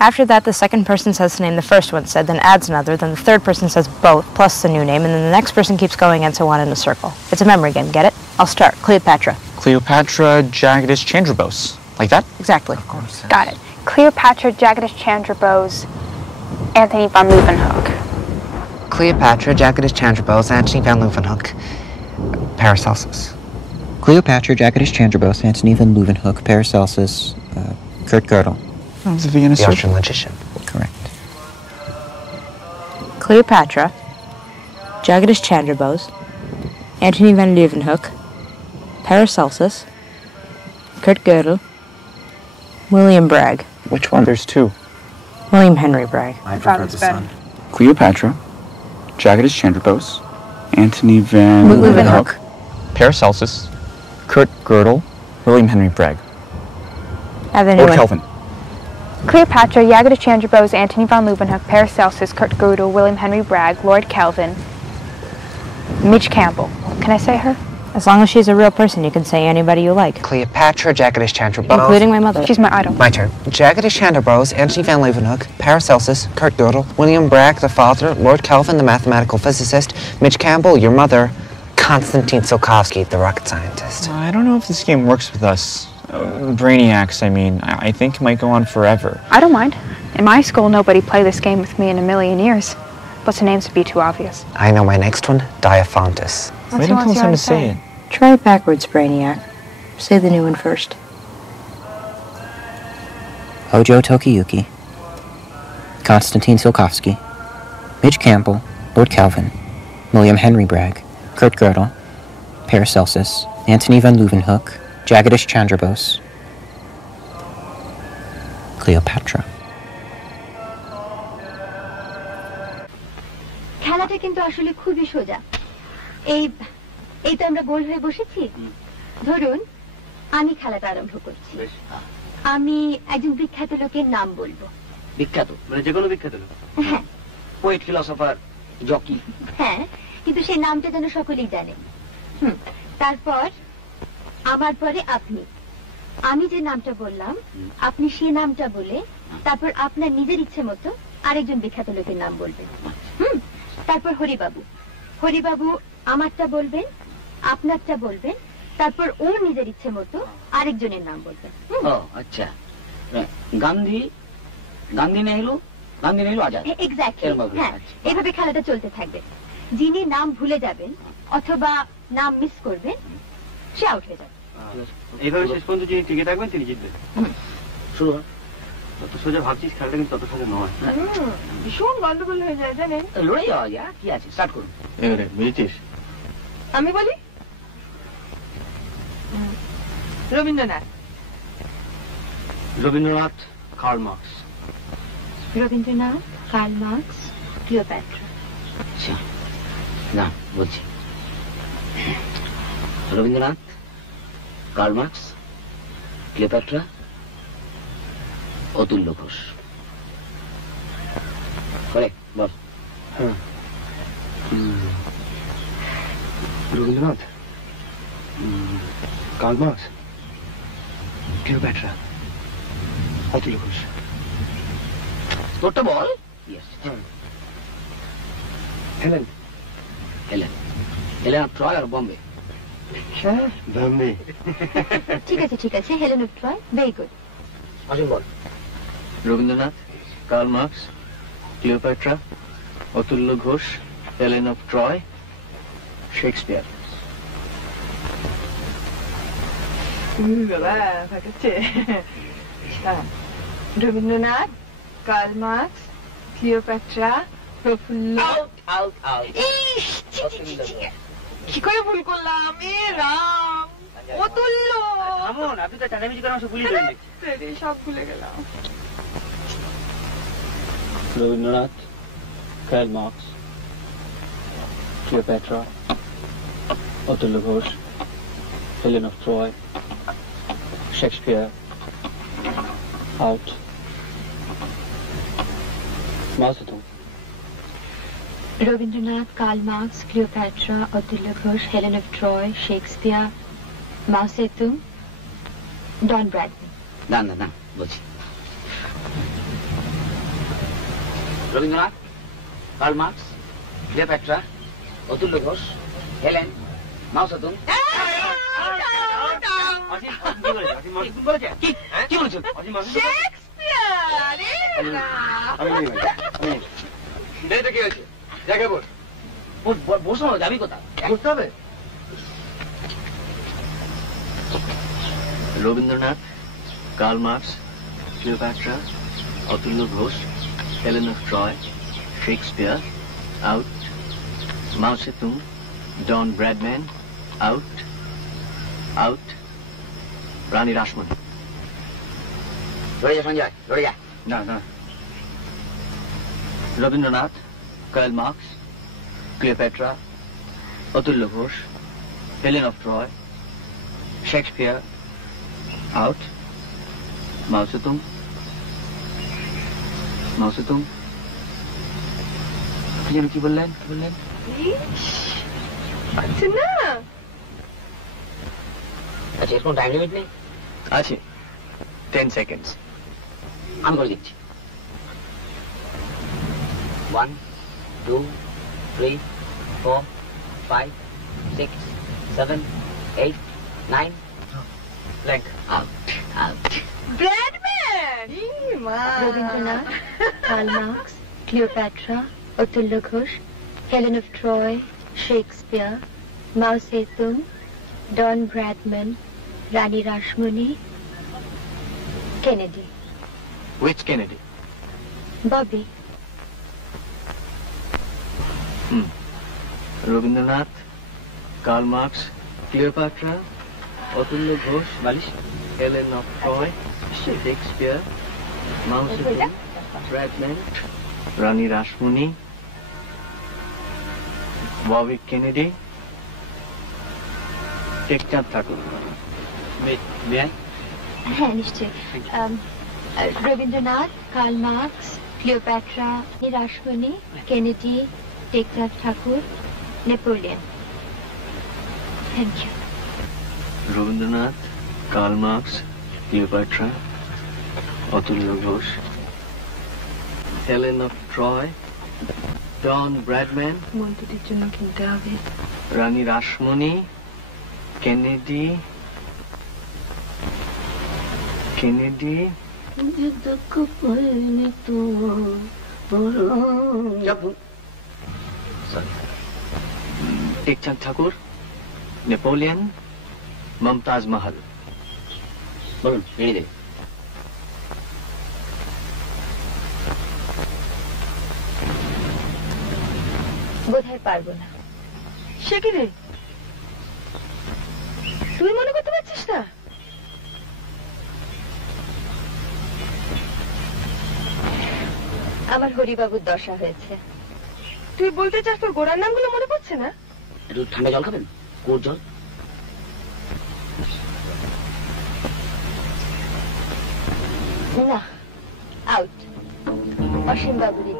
After that, the second person says the name the first one said, then adds another, then the third person says both, plus the new name, and then the next person keeps going and so on in a circle. It's a memory game, get it? I'll start. Cleopatra. Cleopatra Jagadish Chandra Bose. Like that? Exactly. Of course. Got it. Cleopatra Jagadish Chandra Bose, Anthony von Leeuwenhoek. Cleopatra Jagadish Chandra Bose, Anthony van Leeuwenhoek, Paracelsus. Cleopatra Jagadish Chandra Bose, Anthony van Leeuwenhoek, Paracelsus, Kurt Gödel. Oh, it's a Vienna The Austrian logician. Correct. Cleopatra Jagadish Chandra Bose, Anthony van Leeuwenhoek, Paracelsus, Kurt Gödel, William Bragg. Which one? There's two. William Henry Bragg. I prefer the son. Cleopatra Jagadish Chandra Bose, Anthony van Leeuwenhoek, Paracelsus, Kurt Gödel, William Henry Bragg. And the new Lord one. Kelvin. Cleopatra Jagadish Chandra Bose, Anthony von Leeuwenhoek, Paracelsus, Kurt Gödel, William Henry Bragg, Lord Kelvin, Midge Campbell. Can I say her? As long as she's a real person, you can say anybody you like. Cleopatra Jagadish Chandra Bose. Including my mother. She's my idol. My turn. Jagadish Chandra Bose, Anthony van Leeuwenhoek, Paracelsus, Kurt Gödel, William Bragg, the father, Lord Kelvin, the mathematical physicist, Midge Campbell, your mother, Konstantin Tsiolkovsky, the rocket scientist. I don't know if this game works with us. Brainiacs, I mean. I think it might go on forever. I don't mind. In my school, nobody played this game with me in a million years. Plus, the names would be too obvious. I know my next one, Diaphontus. Wait until it's time to say it. Try it backwards, Brainiac. Say the new one first. Hojo Tokiyuki, Konstantin Tsiolkovsky, Midge Campbell, Lord Kelvin, William Henry Bragg, Kurt Gödel, Paracelsus, Anthony van Leeuwenhoek, Jagadish Chandra Bose, Cleopatra. খেলাটা কিন্তু আসলে খুবই সোজা। এই তো আমরা গোল হয়ে বসেছি। ধরুন আমি খেলাটা আরম্ভ করছি। আমি একজন বিখ্যাত লোকের নাম বলবো। বিখ্যাত মানে যে কোনো বিখ্যাত লোক? হ্যাঁ। Poet, philosopher, jockey? হ্যাঁ, কিন্তু সেই নামটা যেন সকলেই জানে। তারপর আমার পরে আপনি। আমি যে নামটা বললাম আপনি সেই নামটা বলে তারপর আপনার নিজের ইচ্ছে মতো আরেকজন বিখ্যাত লোকের নাম বলবেন। তারপর হরিবাবু। হরিবাবু আমারটা বলবেন, আপনারটা বলবেন, তারপর ওর নিজের ইচ্ছে মতো আরেকজনের নাম বলবেন। ও আচ্ছা। গান্ধী, গান্ধী নেহরু, গান্ধী নেহরু আজাদ। এক্স্যাক্টলি। হ্যাঁ, এইভাবে খেলাটা চলতে থাকবে। যিনি নাম ভুলে যাবেন অথবা নাম মিস করবেন সে আউট হয়ে যাবে। এইভাবে শেষ পর্যন্ত যিনি টিকে থাকবেন তিনি জিতবেন। শুরু হয়। তত সোজা ভাবছিস, খেলাটা কিন্তু তত সোজা নয়। ভীষণ গন্ডগোল হয়ে যায় জানেন। লড়াই হওয়া যায়, কি আছে, স্টার্ট করুন। এবারে বুঝেছিস? আমি বলি Rabindranath. Rabindranath, Karl Marx. Rabindranath, Karl Marx, Cleopatra. আচ্ছা, না বলছি। Rabindranath, Karl Marx, Cleopatra, Atulya Ghosh. করে বল। Rabindranath, Karl Marx, Cleopatra, Atulya Ghosh. তোরটা বল। Helen. Helen, Helen of Troy আর বম্বে। হ্যাঁ, বম্বে। ঠিক আছে ঠিক আছে, Helen of Troy, very good. আসুন বল। Rabindranath, Karl Marx, Cleopatra, Atulya Ghosh, Helen of Troy, Shakespeare. Rabindranath, Karl Marx, Cleopatra, Prafulla. কি করে ভুল করলাম? রাম, অতুল্য। আপনি তো চাঁদামিজি করেন, সব ভুলিয়ে দেবেন। সব ভুলে গেলাম। Rabindranath, Karl Marx, Cleopatra, Atulya Ghosh, Helen of Troy, Shakespeare, out, Mao Zedong. Rabindranath, Karl Marx, Cleopatra, Atulya Ghosh, Helen of Troy, Shakespeare, Mao Zedong, Don Bradman. না না না বলছি। Rabindranath, Karl Marx, Cleopatra, Atulya Ghosh, Helen, Mao Tsetung. কি বলছো? এটা কি হয়েছে? জায়গায় বস। বসো না, যাবি কোথা? বসতে হবে। Rabindranath, Karl Marx, Cleopatra, Atulya Ghosh, Helen of Troy, Shakespeare, out, Mao Tsetung, John Bradman, out, out, Rani Rashmoni. ধরে যা সঞ্জয়, ধরে যা। না না, Rabindranath, Karl Marx, Cleopatra, Atulya Ghosh, Helen of Troy, Shakespeare, out, Mao Tsetung, Mao Tsetung. কি যেন কি বললেন? কি বললেন? আচ্ছা না, আচ্ছা, এর কোনো টাইম লিমিট নেই? আছে, 10 seconds। আমি করে দিচ্ছি। 1, 2, 3, 4, 5, 6, 7, 8, 9, blank. Out, out. Bradman. Rabindranath, Karl Marx, Cleopatra, Atulya Ghosh, Helen of Troy, Shakespeare, Mao Tsetung, Don Bradman, Rani Rashmoni, Kennedy. Which Kennedy? Bobby. Rabindranath, Karl Marx, Cleopatra, Atulya Ghosh, বালিশ। Helen of Troy, Shakespeare, Mao Tsetung, Bradman, Rani Rashmoni, Bobby Kennedy, Tekchand Thakur. হ্যাঁ, নিশ্চয়ই। Rabindranath, Karl Marx, Cleopatra, Rashmoni, Kennedy, Tekchand Thakur, Napoleon. Thank you. Rabindranath, Karl Marx, Cleopatra, Atulya Ghosh, Helen of Troy, John Bradman, মন্ত্রীর জন্য কিনতে হবে। রানী Rashmoni, Kennedy, Kennedy, Tekchand Thakur, Napoleon, Mumtaz Mahal. বলুন, ready দেবে। বোধহয় পারবো না। সে কি রে, তুই মনে করতে পারছিস না? আমার হরিবাবুর দশা হয়েছে। তুই বলতে চাস তোর গোড়ার নামগুলো মনে পড়ছে না? একটু ঠান্ডা জল খাবেন? কোর জল। না, আউট। অসীম বাবুরই